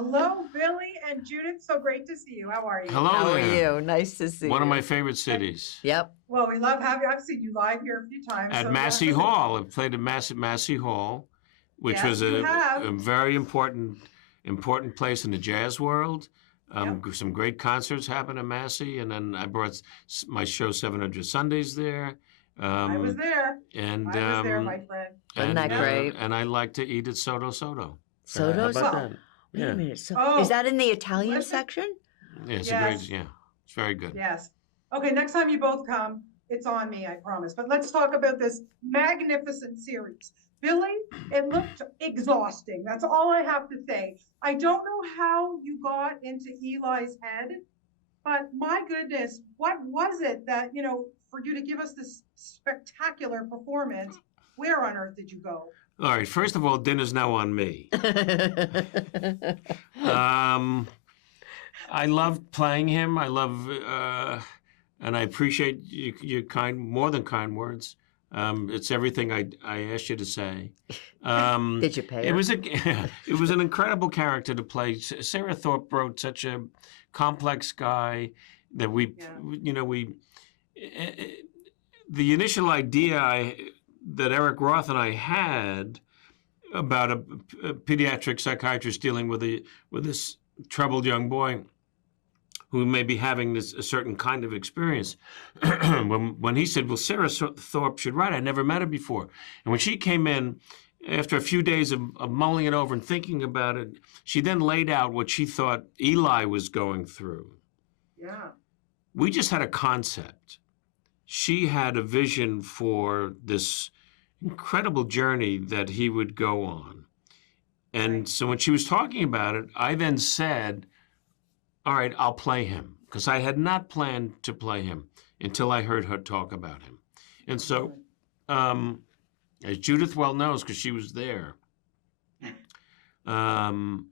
Hello, Billy and Judith. So great to see you. How are you? Hello How are there. you? Nice to see One of you. my favorite cities. Yep. Well, we love having you. I've seen you live here a few times. At So yes, Massey Hall. I played at Massey Hall, which yes, was you have. a very important place in the jazz world. Yep, Some great concerts happened at Massey, and then I brought my show 700 Sundays there. I was Um, there. and I was there, my friend. Wasn't that great? and I like to eat at Soto Soto. Soto. How about Well, that? Wait a Yeah, minute. So is oh, that in the Italian listen. section? yeah, it's a great, Yes, yeah, it's very good. yes. Okay, next time you both come, it's on me, I promise. But let's talk about this magnificent series. Billy, it looked exhausting. That's all I have to say. I don't know how you got into Eli's head, but my goodness, what was it that, for you to give us this spectacular performance? Where on earth did you go? All right, first of all, dinner's now on me. Um, I love playing him. I love, and I appreciate your more than kind words. It's everything I asked you to say. Did you pay It her? was it was an incredible character to play. Sarah Thorpe wrote such a complex guy that Yeah, eh, eh, the initial idea that Eric Roth and I had about a pediatric psychiatrist dealing with this troubled young boy who may be having a certain kind of experience. when he said, "Well, Sarah Thorpe should write," I never met her before, and when she came in after a few days of mulling it over and thinking about it, she then laid out what she thought Eli was going through. yeah, We just had a concept. She had a vision for this incredible journey that he would go on. And right. so when she was talking about it, I then said, all right, I'll play him. Because I had not planned to play him until I heard her talk about him. And so, as Judith well knows, because she was there, um,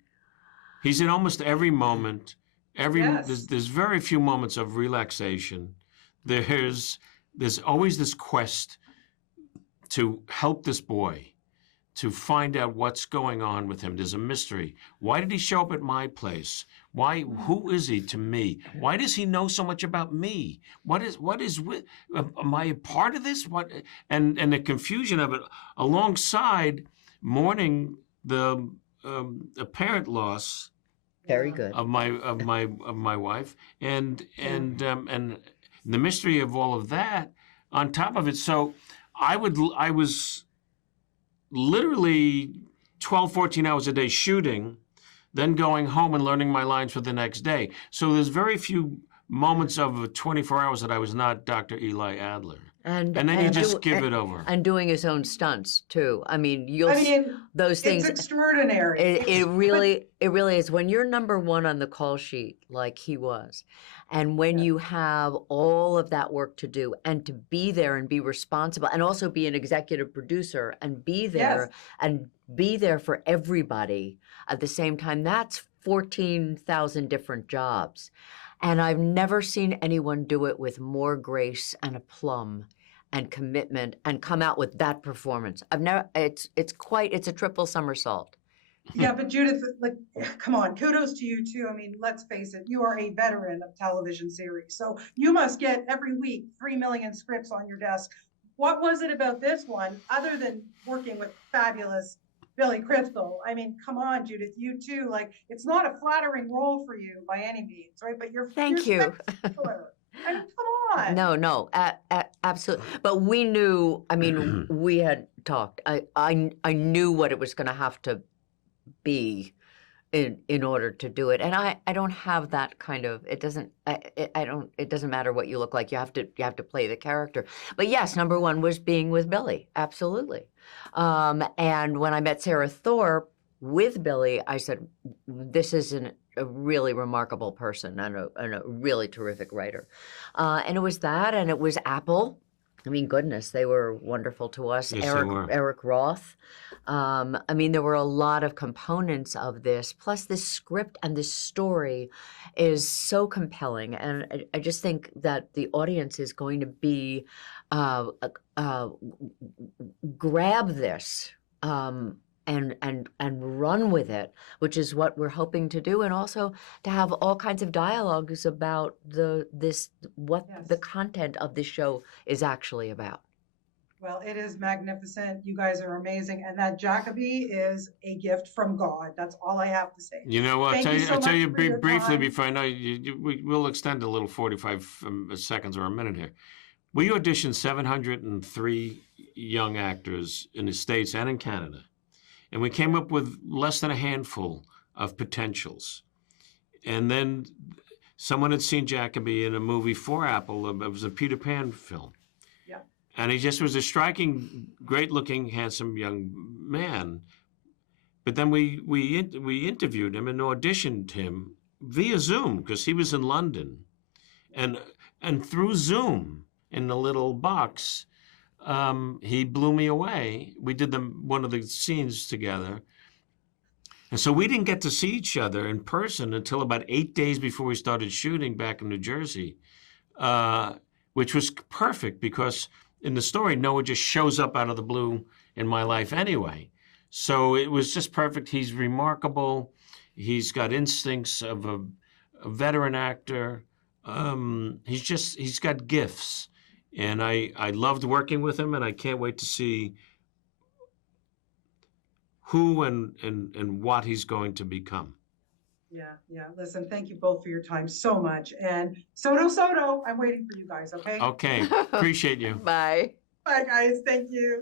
he's in almost every moment. Yes, There's very few moments of relaxation. There's always this quest to help this boy, to find out what's going on with him. There's a mystery. Why did he show up at my place? Who is he to me? Why does he know so much about me? Am I a part of this? And the confusion of it alongside mourning the apparent loss Very yeah, good. of my wife and the mystery of all of that on top of it. So I was literally 12, 14 hours a day shooting, then going home and learning my lines for the next day. So there's very few moments of 24 hours that I was not Dr. Eli Adler. And then you just give it over. And doing his own stunts too. I mean, I mean, those it's things. extraordinary. It But really is. When you're number one on the call sheet, like he was, and when yeah, you have all of that work to do, and to be there and be responsible, and also be an executive producer and yes, be there for everybody at the same time, that's 14,000 different jobs. And I've never seen anyone do it with more grace and aplomb and commitment and come out with that performance. It's a triple somersault. yeah, but Judith, like, come on, kudos to you too. I mean, let's face it, you are a veteran of television series. So you must get every week 3 million scripts on your desk. What was it about this one, other than working with fabulous Billy Crystal? I mean, come on, Judith, you too. Like, it's not a flattering role for you by any means, right? But you're Thank you. spectacular. I mean, come on. No, absolutely. But we knew. I mean, we had talked. I knew what it was going to have to be in order to do it, and I don't have that kind of. It doesn't. I don't. It doesn't matter what you look like. You have to play the character. But yes, number one was being with Billy. Absolutely. And when I met Sarah Thorpe with Billy, I said, "This is a really remarkable person and a really terrific writer." And it was that, and it was Apple. I mean, goodness, they were wonderful to us. Yes, they were. Eric Roth. I mean, there were a lot of components of this. Plus, this script and this story is so compelling, and I just think that the audience is going to be grab this and run with it, which is what we're hoping to do, and also to have all kinds of dialogues about what the Yes. content of this show is actually about. Well, it is magnificent. You guys are amazing. And that Jacoby is a gift from God. That's all I have to say. You know, Thank you so I'll tell much you for your briefly time. before I know we'll extend a little 45 seconds or a minute here. We auditioned 703 young actors in the States and in Canada, and we came up with less than a handful of potentials. And then someone had seen Jacoby in a movie for Apple. It was a Peter Pan film. Yeah. And he just was a striking, great-looking, handsome young man. But then we interviewed him and auditioned him via Zoom because he was in London, and through Zoom in the little box, he blew me away. We did one of the scenes together, and so we didn't get to see each other in person until about 8 days before we started shooting back in New Jersey, which was perfect because in the story Noah just shows up out of the blue in my life anyway. So it was just perfect. He's remarkable. He's got instincts of a veteran actor. He's got gifts. And I loved working with him, and I can't wait to see who and what he's going to become. Yeah, yeah. Listen, thank you both for your time so much. And Soto, I'm waiting for you guys, okay? Okay, appreciate you. Bye. Bye, guys. Thank you.